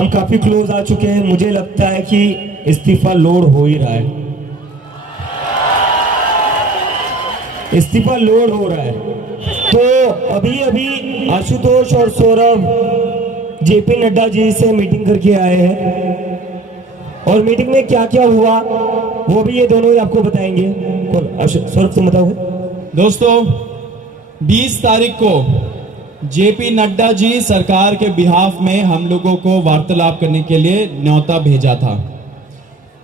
हम काफी क्लोज आ चुके हैं। मुझे लगता है कि इस्तीफा लोड हो ही रहा है, इस्तीफा लोड हो रहा है। तो अभी अभी आशुतोष और सौरभ जेपी नड्डा जी से मीटिंग करके आए हैं और मीटिंग में क्या क्या हुआ वो भी ये दोनों ही आपको बताएंगे। सौरभ तुम बताओ। दोस्तों 20 तारीख को जेपी नड्डा जी सरकार के बिहाफ में हम लोगों को वार्तालाप करने के लिए न्योता भेजा था।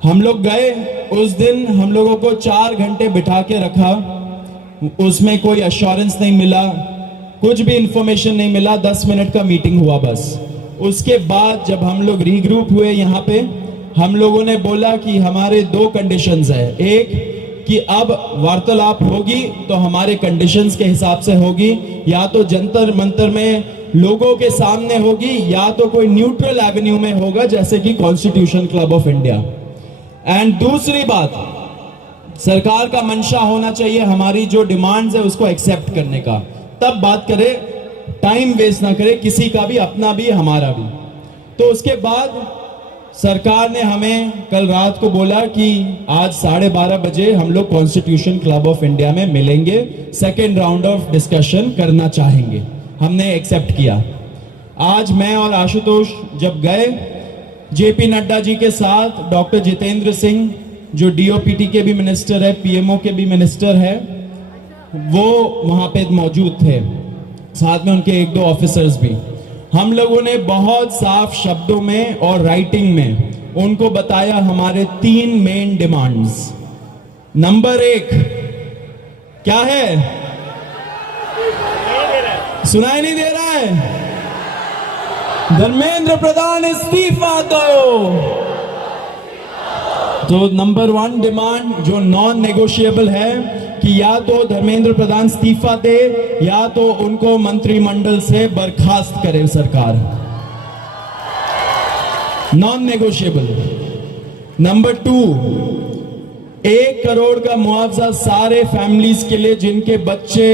हम लोग गए, उस दिन हम लोगों को 4 घंटे बिठा के रखा, उसमें कोई अश्योरेंस नहीं मिला, कुछ भी इंफॉर्मेशन नहीं मिला, 10 मिनट का मीटिंग हुआ बस। उसके बाद जब हम लोग रीग्रुप हुए यहाँ पे, हम लोगों ने बोला कि हमारे 2 कंडीशंस है। एक कि अब वार्तालाप होगी तो हमारे कंडीशंस के हिसाब से होगी, या तो जंतर मंतर में लोगों के सामने होगी या तो कोई न्यूट्रल एवेन्यू में होगा जैसे कि constitution club of India. And दूसरी बात, सरकार का मंशा होना चाहिए हमारी जो डिमांड्स है उसको एक्सेप्ट करने का, तब बात करे, टाइम वेस्ट ना करे किसी का भी, अपना भी हमारा भी। तो उसके बाद सरकार ने हमें कल रात को बोला कि आज 12:30 बजे हम लोग कॉन्स्टिट्यूशन क्लब ऑफ इंडिया में मिलेंगे, सेकेंड राउंड ऑफ डिस्कशन करना चाहेंगे। हमने एक्सेप्ट किया। आज मैं और आशुतोष जब गए, जेपी नड्डा जी के साथ डॉक्टर जितेंद्र सिंह जो डीओपीटी के भी मिनिस्टर है, पीएमओ के भी मिनिस्टर है, वो वहां पे मौजूद थे, साथ में उनके 1-2 ऑफिसर्स भी। हम लोगों ने बहुत साफ शब्दों में और राइटिंग में उनको बताया हमारे 3 मेन डिमांड्स। नंबर 1 क्या है? सुनाई नहीं दे रहा है? धर्मेंद्र प्रधान इस्तीफा दो। तो नंबर 1 डिमांड जो नॉन नेगोशिएबल है कि या तो धर्मेंद्र प्रधान इस्तीफा दे या तो उनको मंत्रिमंडल से बर्खास्त करे सरकार, नॉन नेगोशिएबल। नंबर 2, 1 करोड़ का मुआवजा सारे फैमिलीज के लिए जिनके बच्चे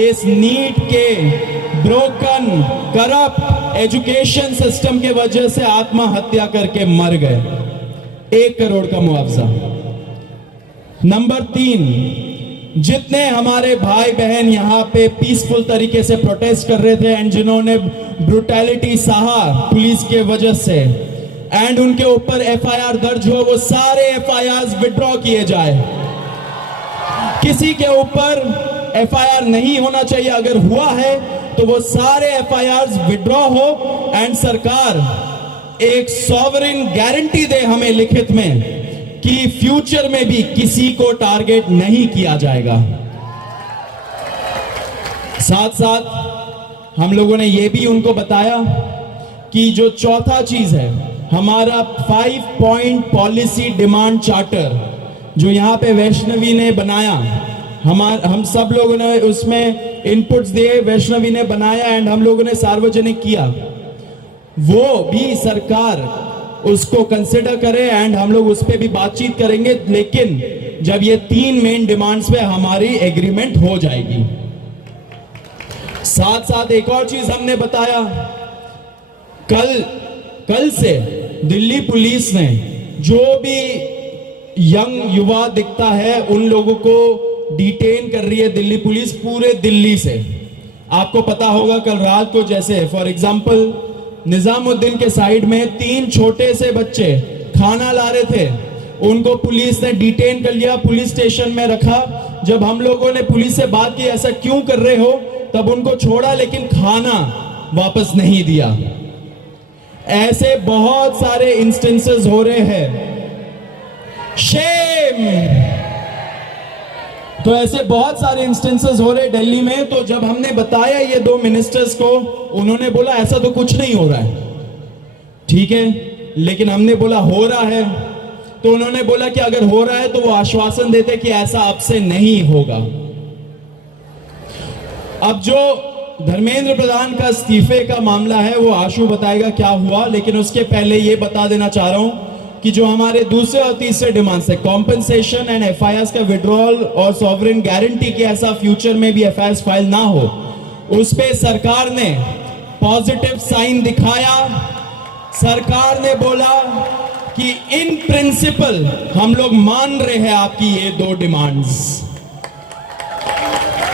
इस नीट के ब्रोकन करप्ट एजुकेशन सिस्टम के वजह से आत्महत्या करके मर गए, 1 करोड़ का मुआवजा। नंबर 3, जितने हमारे भाई बहन यहाँ पे पीसफुल तरीके से प्रोटेस्ट कर रहे थे एंड जिन्होंने ब्रूटैलिटी सहा पुलिस के वजह से एंड उनके ऊपर एफआईआर दर्ज हो, वो सारे एफआईआर विड्रॉ किए जाए। किसी के ऊपर एफआईआर नहीं होना चाहिए, अगर हुआ है तो वो सारे एफआईआर विड्रॉ हो एंड सरकार एक सॉवरेन गारंटी दे हमें लिखित में कि फ्यूचर में भी किसी को टारगेट नहीं किया जाएगा। साथ साथ हम लोगों ने यह भी उनको बताया कि जो चौथा चीज है हमारा 5 पॉइंट पॉलिसी डिमांड चार्टर जो यहां पे वैष्णवी ने बनाया, हम सब लोगों ने उसमें इनपुट्स दिए, वैष्णवी ने बनाया एंड हम लोगों ने सार्वजनिक किया, वो भी सरकार उसको कंसिडर करे एंड हम लोग उस पर भी बातचीत करेंगे। लेकिन जब ये 3 मेन डिमांड्स पे हमारी एग्रीमेंट हो जाएगी। साथ साथ एक और चीज हमने बताया, कल से दिल्ली पुलिस ने जो भी यंग युवा दिखता है उन लोगों को डिटेन कर रही है दिल्ली पुलिस पूरे दिल्ली से। आपको पता होगा कल रात को जैसे फॉर एग्जांपल निजामुद्दीन के साइड में 3 छोटे से बच्चे खाना ला रहे थे, उनको पुलिस ने डिटेन कर लिया, पुलिस स्टेशन में रखा। जब हम लोगों ने पुलिस से बात की ऐसा क्यों कर रहे हो, तब उनको छोड़ा लेकिन खाना वापस नहीं दिया। ऐसे बहुत सारे इंस्टेंसेस हो रहे हैं, शेम। तो ऐसे बहुत सारे इंस्टेंसेस हो रहे दिल्ली में। तो जब हमने बताया ये 2 मिनिस्टर्स को, उन्होंने बोला ऐसा तो कुछ नहीं हो रहा है। ठीक है, लेकिन हमने बोला हो रहा है, तो उन्होंने बोला कि अगर हो रहा है तो वो आश्वासन देते कि ऐसा अब से नहीं होगा। अब जो धर्मेंद्र प्रधान का इस्तीफे का मामला है वो आशु बताएगा क्या हुआ, लेकिन उसके पहले ये बता देना चाह रहा हूं कि जो हमारे दूसरे और तीसरे डिमांड्स है, कॉम्पनसेशन एंड एफआईआर का विड्रॉल और सॉवरेन गारंटी कि ऐसा फ्यूचर में भी एफआईआर फाइल ना हो, उस पे सरकार ने पॉजिटिव साइन दिखाया। सरकार ने बोला कि इन प्रिंसिपल हम लोग मान रहे हैं आपकी ये 2 डिमांड्स।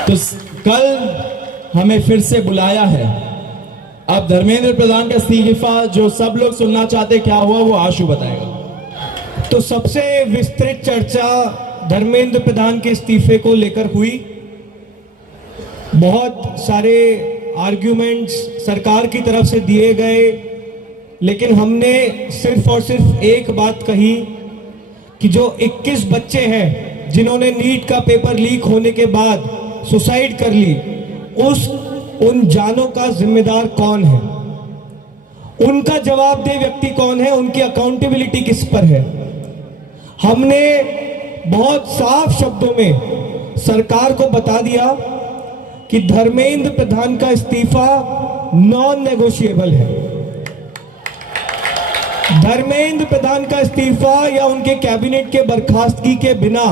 तो कल हमें फिर से बुलाया है। अब धर्मेंद्र प्रधान का इस्तीफा जो सब लोग सुनना चाहते, क्या हुआ वो आशु बताएगा। तो सबसे विस्तृत चर्चा धर्मेंद्र प्रधान के इस्तीफे को लेकर हुई। बहुत सारे आर्ग्यूमेंट्स सरकार की तरफ से दिए गए, लेकिन हमने सिर्फ और सिर्फ एक बात कही कि जो 21 बच्चे हैं जिन्होंने नीट का पेपर लीक होने के बाद सुसाइड कर ली, उन जानों का जिम्मेदार कौन है, उनका जवाबदेह व्यक्ति कौन है, उनकी अकाउंटेबिलिटी किस पर है। हमने बहुत साफ शब्दों में सरकार को बता दिया कि धर्मेंद्र प्रधान का इस्तीफा नॉन नेगोशिएबल है। धर्मेंद्र प्रधान का इस्तीफा या उनके कैबिनेट के बर्खास्तगी के बिना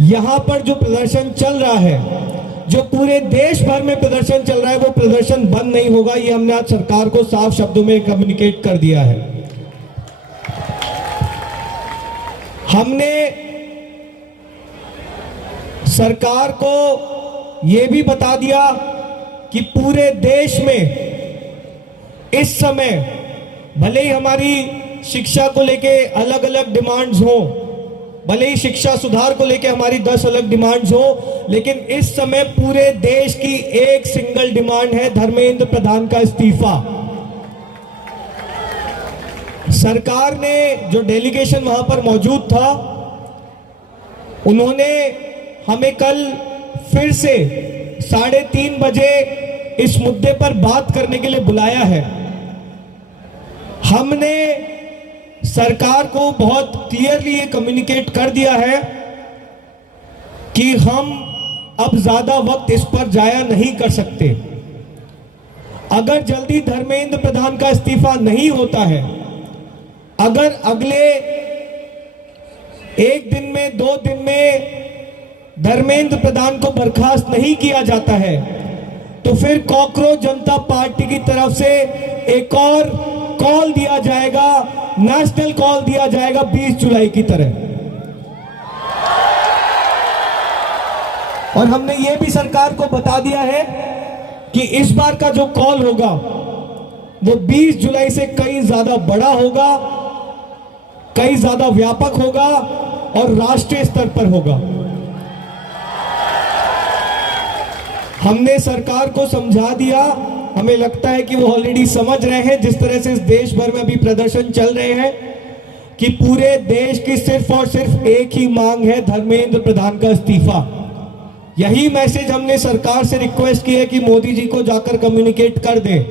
यहां पर जो प्रदर्शन चल रहा है, जो पूरे देश भर में प्रदर्शन चल रहा है, वो प्रदर्शन बंद नहीं होगा। ये हमने आज सरकार को साफ शब्दों में कम्युनिकेट कर दिया है। हमने सरकार को यह भी बता दिया कि पूरे देश में इस समय भले ही हमारी शिक्षा को लेके अलग अलग डिमांड्स हो, भले ही शिक्षा सुधार को लेके हमारी 10 अलग डिमांड्स हो, लेकिन इस समय पूरे देश की एक सिंगल डिमांड है, धर्मेंद्र प्रधान का इस्तीफा। सरकार ने जो डेलीगेशन वहां पर मौजूद था, उन्होंने हमें कल फिर से 3:30 बजे इस मुद्दे पर बात करने के लिए बुलाया है। हमने सरकार को बहुत क्लियरली ये कम्युनिकेट कर दिया है कि हम अब ज्यादा वक्त इस पर जाया नहीं कर सकते। अगर जल्दी धर्मेंद्र प्रधान का इस्तीफा नहीं होता है, अगर अगले 1 दिन में 2 दिन में धर्मेंद्र प्रधान को बर्खास्त नहीं किया जाता है, तो फिर कॉकरोच जनता पार्टी की तरफ से एक और कॉल दिया जाएगा, नेशनल कॉल दिया जाएगा 20 जुलाई की तरह। और हमने ये भी सरकार को बता दिया है कि इस बार का जो कॉल होगा वो 20 जुलाई से कहीं ज्यादा बड़ा होगा, कहीं ज्यादा व्यापक होगा और राष्ट्रीय स्तर पर होगा। हमने सरकार को समझा दिया, हमें लगता है कि वो ऑलरेडी समझ रहे हैं, जिस तरह से इस देश भर में अभी प्रदर्शन चल रहे हैं, कि पूरे देश की सिर्फ और सिर्फ एक ही मांग है, धर्मेंद्र प्रधान का इस्तीफा। यही मैसेज हमने सरकार से रिक्वेस्ट की है कि मोदी जी को जाकर कम्युनिकेट कर दें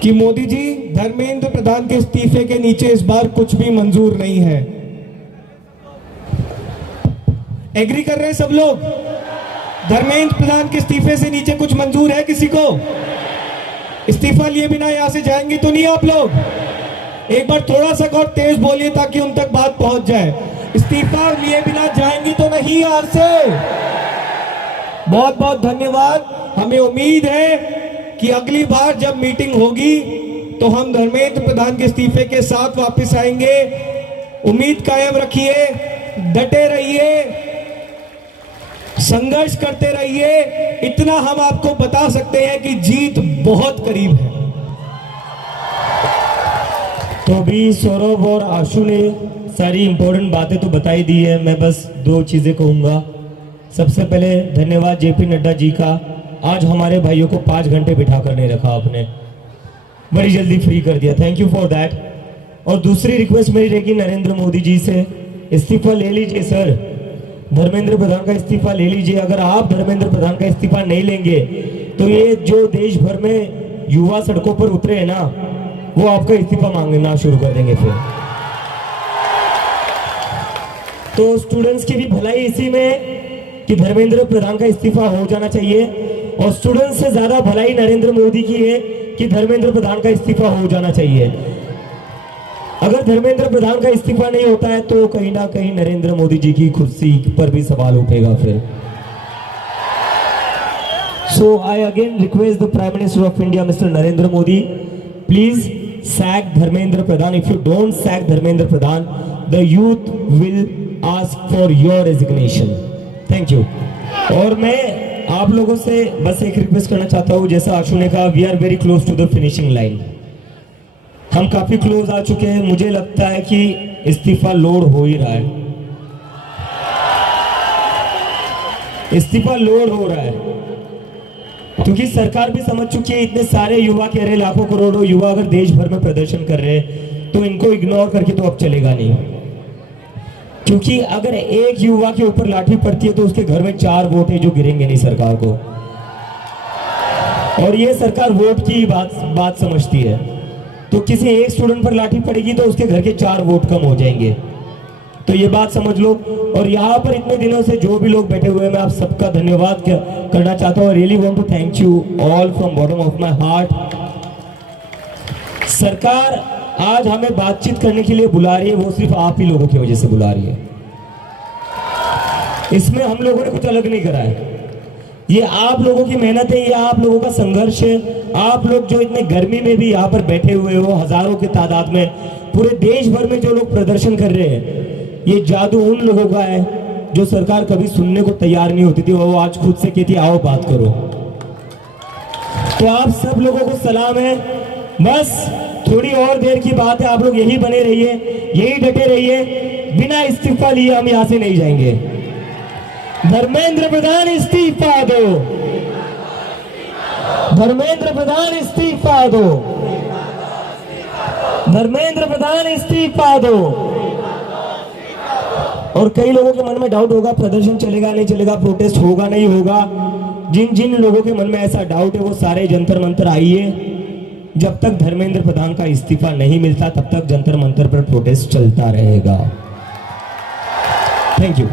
कि मोदी जी, धर्मेंद्र प्रधान के इस्तीफे के नीचे इस बार कुछ भी मंजूर नहीं है। एग्री कर रहे हैं सब लोग? धर्मेंद्र प्रधान के इस्तीफे से नीचे कुछ मंजूर है किसी को? इस्तीफा लिए बिना यहां से जाएंगे तो नहीं आप लोग? एक बार थोड़ा सा और तेज बोलिए ताकि उन तक बात पहुंच जाए। इस्तीफा लिए बिना जाएंगे तो नहीं यहां से? बहुत बहुत धन्यवाद। हमें उम्मीद है कि अगली बार जब मीटिंग होगी तो हम धर्मेंद्र प्रधान के इस्तीफे के साथ वापस आएंगे। उम्मीद कायम रखिए, डटे रहिए, संघर्ष करते रहिए। इतना हम आपको बता सकते हैं कि जीत बहुत करीब है। तो अभी सौरभ और आशु ने सारी इंपॉर्टेंट बातें तो बताई दी है। मैं बस 2 चीजें कहूंगा। सबसे पहले धन्यवाद जेपी नड्डा जी का, आज हमारे भाइयों को 5 घंटे बिठा कर नहीं रखा आपने, बड़ी जल्दी फ्री कर दिया, थैंक यू फॉर दैट। और दूसरी रिक्वेस्ट मेरी रहेगी नरेंद्र मोदी जी से, इस्तीफा ले लीजिए सर, धर्मेंद्र प्रधान का इस्तीफा ले लीजिए। अगर आप धर्मेंद्र प्रधान का इस्तीफा नहीं लेंगे तो ये जो देश भर में युवा सड़कों पर उतरे हैं ना, वो आपका इस्तीफा मांगना शुरू कर देंगे फिर। तो स्टूडेंट्स की भी भलाई इसी में कि धर्मेंद्र प्रधान का इस्तीफा हो जाना चाहिए, और स्टूडेंट्स से ज्यादा भलाई नरेंद्र मोदी की है कि धर्मेंद्र प्रधान का इस्तीफा हो जाना चाहिए। अगर धर्मेंद्र प्रधान का इस्तीफा नहीं होता है तो कहीं ना कहीं नरेंद्र मोदी जी की कुर्सी पर भी सवाल उठेगा फिर। So I again request the prime minister of India mister Narendra Modi, please sack Dharmendra Pradhan. If you don't sack Dharmendra Pradhan, the youth will ask for your resignation. Thank you. और मैं आप लोगों से बस एक रिक्वेस्ट करना चाहता हूँ, जैसा आशु ने कहा, we are very close to the finishing line. हम काफी क्लोज आ चुके हैं. मुझे लगता है कि इस्तीफा लोड हो ही रहा है. इस्तीफा लोड हो रहा है क्योंकि सरकार भी समझ चुकी है इतने सारे युवा कह रहे, लाखों करोड़ों युवा अगर देश भर में प्रदर्शन कर रहे हैं तो इनको इग्नोर करके तो अब चलेगा नहीं. क्योंकि अगर एक युवा के ऊपर लाठी पड़ती है तो उसके घर में 4 वोट है जो गिरेंगे नहीं सरकार को. और ये सरकार वोट की बात समझती है. तो किसी एक स्टूडेंट पर लाठी पड़ेगी तो उसके घर के 4 वोट कम हो जाएंगे. तो ये बात समझ लो. और यहाँ पर इतने दिनों से जो भी लोग बैठे हुए हैं, मैं आप सबका धन्यवाद करना चाहता हूँ. Really want to thank you all from bottom of my heart. सरकार आज हमें बातचीत करने के लिए बुला रही है, वो सिर्फ आप ही लोगों की वजह से बुला रही है. इसमें हम लोगों ने कुछ अलग नहीं करा है. ये आप लोगों की मेहनत है, ये आप लोगों का संघर्ष है. आप लोग जो इतने गर्मी में भी यहाँ पर बैठे हुए हो, हजारों की तादाद में, पूरे देश भर में जो लोग प्रदर्शन कर रहे हैं, ये जादू उन लोगों का है जो सरकार कभी सुनने को तैयार नहीं होती थी, वो आज खुद से कहती आओ बात करो. तो आप सब लोगों को सलाम है. बस थोड़ी और देर की बात है. आप लोग यही बने रहिए, यही डटे रहिए. बिना इस्तीफा लिए हम यहां से नहीं जाएंगे. धर्मेंद्र प्रधान इस्तीफा दो. धर्मेंद्र प्रधान इस्तीफा दो. धर्मेंद्र प्रधान इस्तीफा दो. और कई लोगों के मन में डाउट होगा, प्रदर्शन चलेगा नहीं चलेगा, प्रोटेस्ट होगा नहीं होगा. जिन जिन लोगों के मन में ऐसा डाउट है वो सारे जंतर मंतर आइए. जब तक धर्मेंद्र प्रधान का इस्तीफा नहीं मिलता तब तक जंतर मंतर पर प्रोटेस्ट चलता रहेगा. Thank you.